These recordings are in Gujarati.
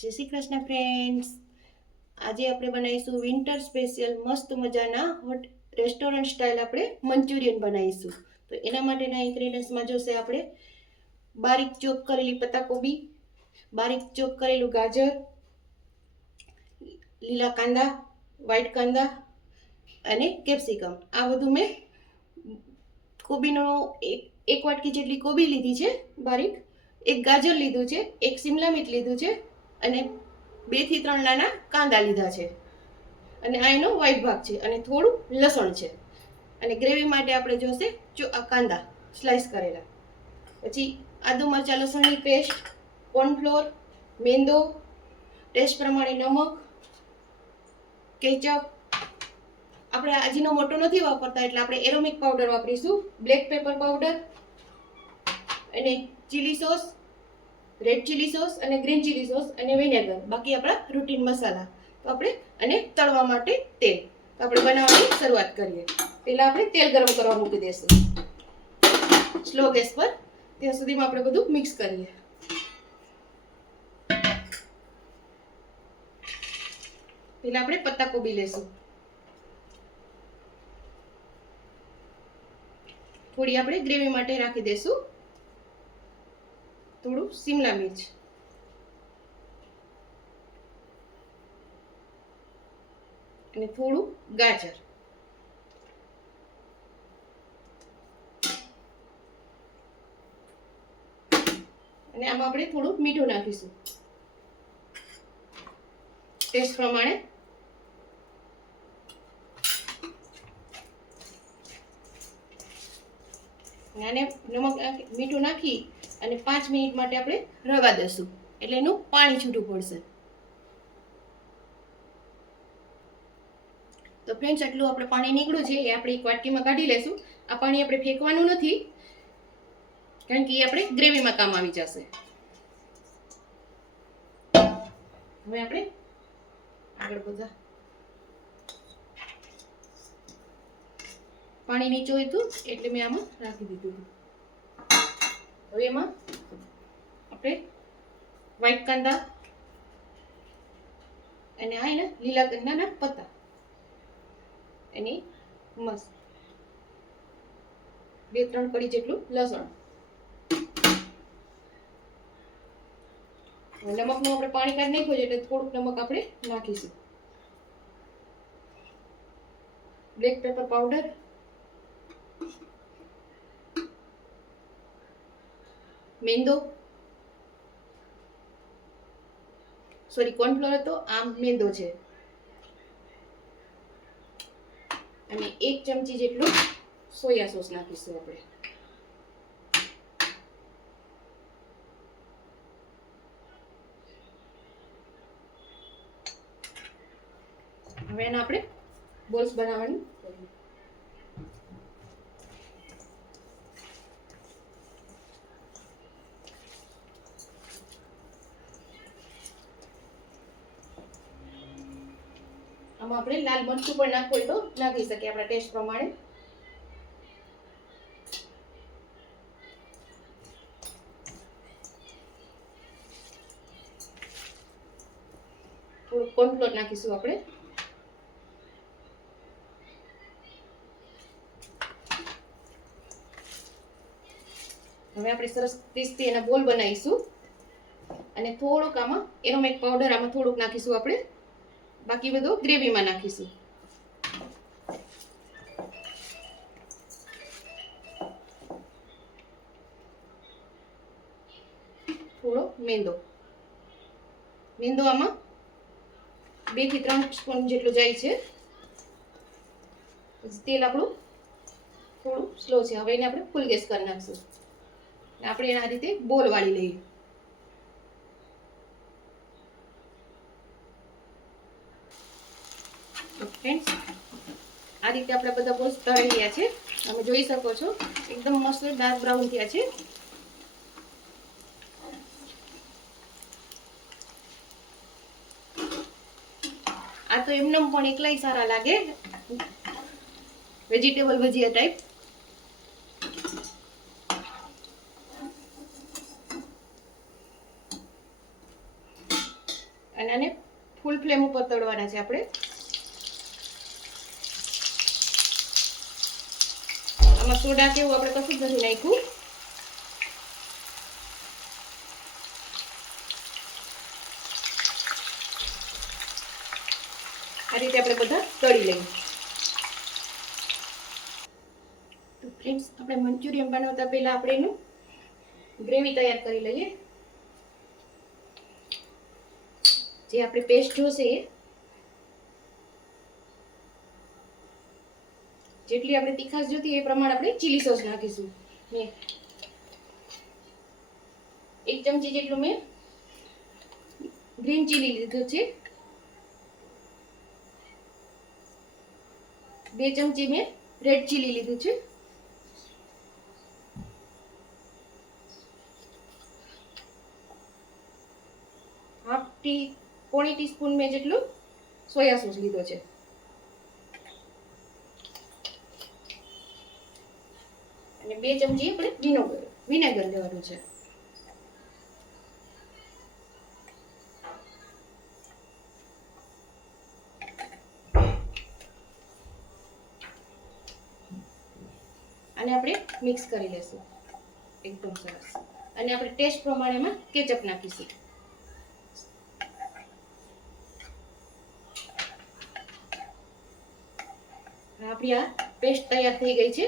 જય શ્રી કૃષ્ણ ફ્રેન્ડ્સ. આજે આપણે બનાવીશું વિન્ટર સ્પેશિયલ મસ્ત મજાના હોટ રેસ્ટોરન્ટ સ્ટાઇલ આપણે મંચુરિયન બનાવીશું. તો એના માટેના ઇન્ગ્રેડિયન્ટ્સમાં જોશે આપણે બારીક ચોપ કરેલી પત્તાકોબી, બારીક ચોપ કરેલું ગાજર, લીલા કાંદા, વ્હાઈટ કાંદા અને કેપ્સિકમ. આ બધું મેં કોબીનો એક વાટકી જેટલી કોબી લીધી છે બારીક, એક ગાજર લીધું છે, એક શિમલા મિર્ચ લીધું છે અને 2 થી 3 નાના કાંદા લીધા છે અને આ એનો વ્હાઈટ ભાગ છે અને થોડું લસણ છે. અને ગ્રેવી માટે આપણે જોશે કાંદા સ્લાઈસ કરેલા, પછી આદુ મરચાં લસણની પેસ્ટ, કોર્નફ્લોર, મેંદો, ટેસ્ટ પ્રમાણે નમક, કેચઅપ. આપણે આજીનો મોટો નથી વાપરતા એટલે આપણે એરોમિક પાવડર વાપરીશું, બ્લેક પેપર પાવડર અને chilli sauce, red chilli sauce અને ગ્રીન ચીલી સોસ અને વિનેગર. બાકી આપણા રૂટીન મસાલા. તો આપણે અને તળવા માટે તેલ. તો આપણે બનાવવાની શરૂઆત કરીએ. પહેલાં આપણે તેલ ગરમ કરવા મૂકી દઈશું સ્લો ગેસ પર. ત્યાં સુધીમાં આપણે બધું મિક્સ કરીએ. પહેલાં આપણે પત્તાકોબી લેશું. થોડી આપણે ગ્રેવી માટે રાખી દઈશું. થોડું શિમલા મિર્ચ, અને થોડું ગાજર, અને આમાં આપણે થોડું મીઠું નાખીશું ટેસ્ટ પ્રમાણે. અને નમક મીઠું નાખી અને 5 મિનિટ માટે આપણે રવા દઈશું એટલે એનું પાણી છૂટું પડશે. તો ફ્રેન્ડ્સ, આટલું આપણે પાણી નીકળ્યું છે એ આપણે એક વાટકીમાં કાઢી લેશું. આ પાણી આપણે ફેંકવાનું નથી કારણ કે એ આપણે ગ્રેવીમાં કામ આવી જશે. હવે આપણે આગળ બધા પાણી નીચું હતું એટલે મેં આમાં રાખી દીધું. હવે એમાં આપણે વ્હાઈટ કાંદા અને આ એના લીલા કાંદાના પત્તા, એની મસ્ત 2-3 કળી જેટલું લસણ. નમકનું આપણે પાણી કાઢી નાખ્યું છે એટલે થોડુંક નમક આપણે નાખીશું. બ્લેક પેપર પાવડર, મેંદો, કોર્નફ્લોર હતો, આ મેંદો છે, અને 1 ચમચી જેટલું સોયા સોસ નાખીશું આપણે. હવે એના આપણે બોલ્સ બનાવવાની. આમાં આપણે લાલ મરચું પણ નાખવું હોય તો નાખી શકીએ આપણા ટેસ્ટ પ્રમાણે. થોડું કોર્નફ્લોર નાખીશું આપણે. હવે આપણે સરસ ક્રિસ્પી એના બોલ બનાવીશું અને થોડુંક આમાં એરોમેક પાવડર આમાં થોડુંક નાખીશું આપણે. બાકી બધું ગ્રેવીમાં નાખીશું. થોડો મેંદો આમાં 2 થી 3 સ્પૂન જેટલું જાય છે. તેલ આપણું થોડું સ્લો છે. હવે એને આપણે ફૂલ ગેસ કરી નાખશું. આપણે આ રીતે બોલ વાળી લઈએ. ફ્રેન્ડ્સ, આ રીતે આપણે બધા બોલ્સ તળી રહ્યા છે. તમે જોઈ શકો છો એકદમ મસ્ત ડાર્ક બ્રાઉન થયા છે. આ તો એમને પણ એકલાય સારા લાગે, વેજીટેબલ ભજીયા ટાઈપ. ફૂલ ફ્લેમ ઉપર તળવાના છે આપણે. આમાં સોડા કેવું આપણે કશું જ નથી નાખ્યું. આ રીતે આપણે બધા તળી લઈએ. તો ફ્રેન્ડ્સ, આપણે મંચુરિયન બનાવતા પહેલા આપણે એનું ગ્રેવી તૈયાર કરી લઈએ. જે આપણે પેસ્ટ જોશે એ જેટલી આપણે તીખાશ જોતી એ પ્રમાણે આપણે ચીલી સોસ નાખીશું. 1 ચમચી જેટલું મેં ગ્રીન ચીલી લીધું છે. 2 ચમચી મેં રેડ ચીલી લીધું છે. પોણી ટીસ્પૂન મેં જેટલું સોયા સોસ લીધો છે. અને 2 ચમચી આપણે વિનેગર લેવાનું છે. અને આપણે મિક્સ કરી લેશું એકદમ સરસ. અને આપણે ટેસ્ટ પ્રમાણેમાં કેચઅપ નાખીશું. આપણી આ પેસ્ટ તૈયાર થઈ ગઈ છે.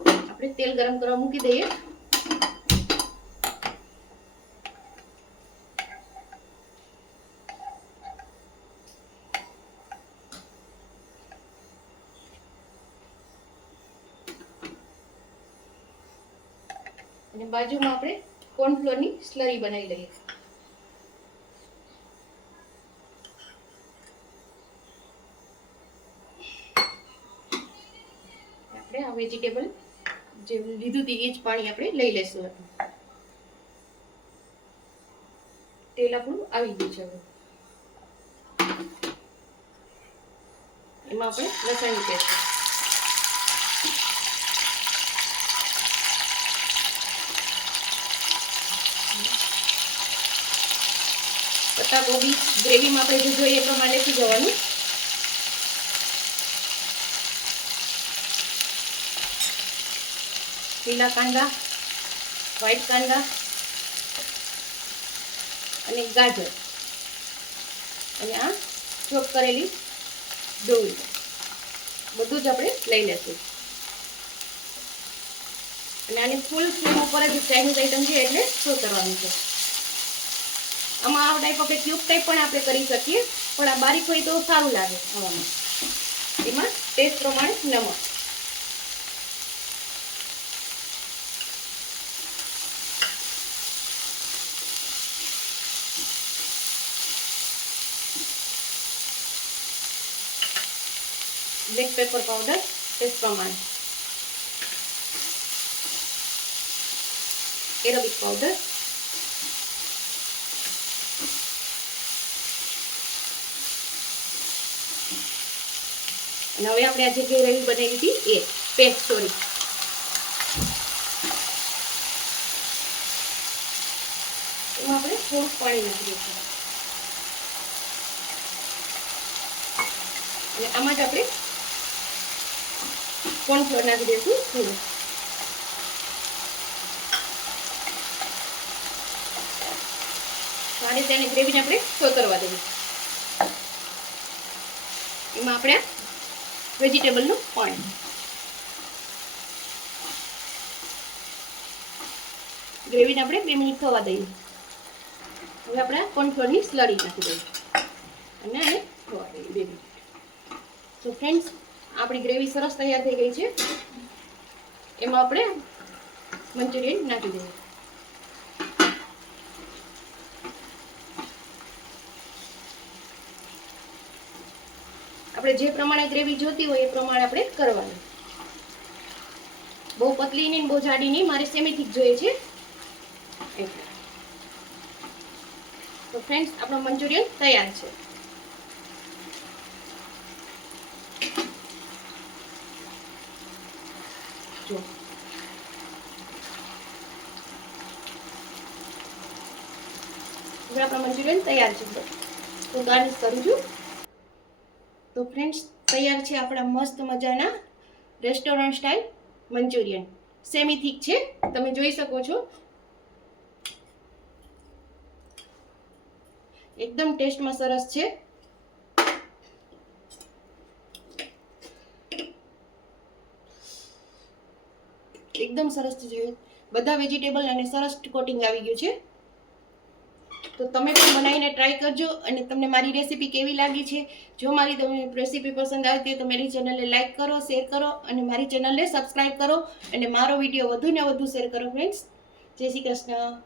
આપણે તેલ ગરમ કરવા મૂકી દઈએ. અને બાજુમાં આપણે કોર્નફ્લોરની સ્લરી બનાવી લઈએ. આપણે આ વેજીટેબલ જે લીધું હતું એ જ પાણી આપણે લઈ લેશું. તેલ આપણું આવી ગયું છે. હવે એમાં આપણે લસણની પેસ્ટ, પત્તા કોબી ગ્રેવીમાં આપણે જે જોઈએ એ પ્રમાણે લેતું જવાનું. લીલા કાંદા, વ્હાઈટ કાંદા અને ગાજર અને આ ચોપ કરેલી ડુંગળી બધું જ આપણે લઈ લેશું. અને આની ફૂલ ફ્લેમ ઉપર જ ચાઇનીઝ આઈટમ છે એટલે શો કરવાનું છે. આમાં આ ટાઈપ આપણે ક્યુબ ટાઈપ પણ આપણે કરી શકીએ, પણ આ બારીક હોય તો સારું લાગે ખાવામાં. એમાં ટેસ્ટ પ્રમાણે નમક, બ્લેક પેપર પાવડર ટેસ્ટ પ્રમાણે, એરોબિક પાવડર, અને હવે આપણે આ જે ગ્રેવી બનાવી હતી એ પેસ્ટ, એમાં આપણે થોડું પાણી નાખી દઈશું. અને આમાં જ આપણે કોર્નફ્લોર નાખી દઈશું થોડું. આ રીતે આની ગ્રેવીને આપણે શો કરવા દઈએ. એમાં આપણે વેજીટેબલનું પાણી, ગ્રેવીને આપણે 2 મિનિટ થવા દઈએ. હવે આપણે કોર્નફ્લોરની સ્લરી નાખી દઈએ અને આને થવા દઈએ 2 મિનિટ. તો ફ્રેન્ડ્સ, આપણી ગ્રેવી સરસ તૈયાર થઈ ગઈ છે. એમાં આપણે મંચુરિયન નાખી દઈએ. આપણે જે પ્રમાણે ગ્રેવી જોતી હોય એ પ્રમાણે આપણે કરવાનું. બહુ પતલી નહીં, બહુ જાડી નહીં, મારે સેમીથી જ જોઈએ છે એટલે. તો ફ્રેન્ડ્સ, આપણો મંચુરિયન તૈયાર છે. જો હવે આપણા મંચુરિયન તૈયાર છે. તો ગાર્નિશ કરું છું. તો ફ્રેન્ડ્સ, તૈયાર છે આપણા મસ્ત મજાના restaurant style Manchurian. Semi thick છે, તમે જોઈ શકો છો. એકદમ ટેસ્ટમાં સરસ છે. એકદમ સરસ છે. બધા વેજીટેબલ અને સરસ કોટિંગ આવી ગયું છે. તો તમે પણ બનાવીને ટ્રાય કરજો. અને તમને મારી રેસીપી કેવી લાગી છે? જો મારી તમને રેસીપી પસંદ આવતી હોય તો મારી ચેનલને લાઈક કરો, શેર કરો અને મારી ચેનલને સબસ્ક્રાઈબ કરો અને મારો વિડીયો વધુ ને વધુ શેર કરો ફ્રેન્ડ્સ. જય શ્રી કૃષ્ણ.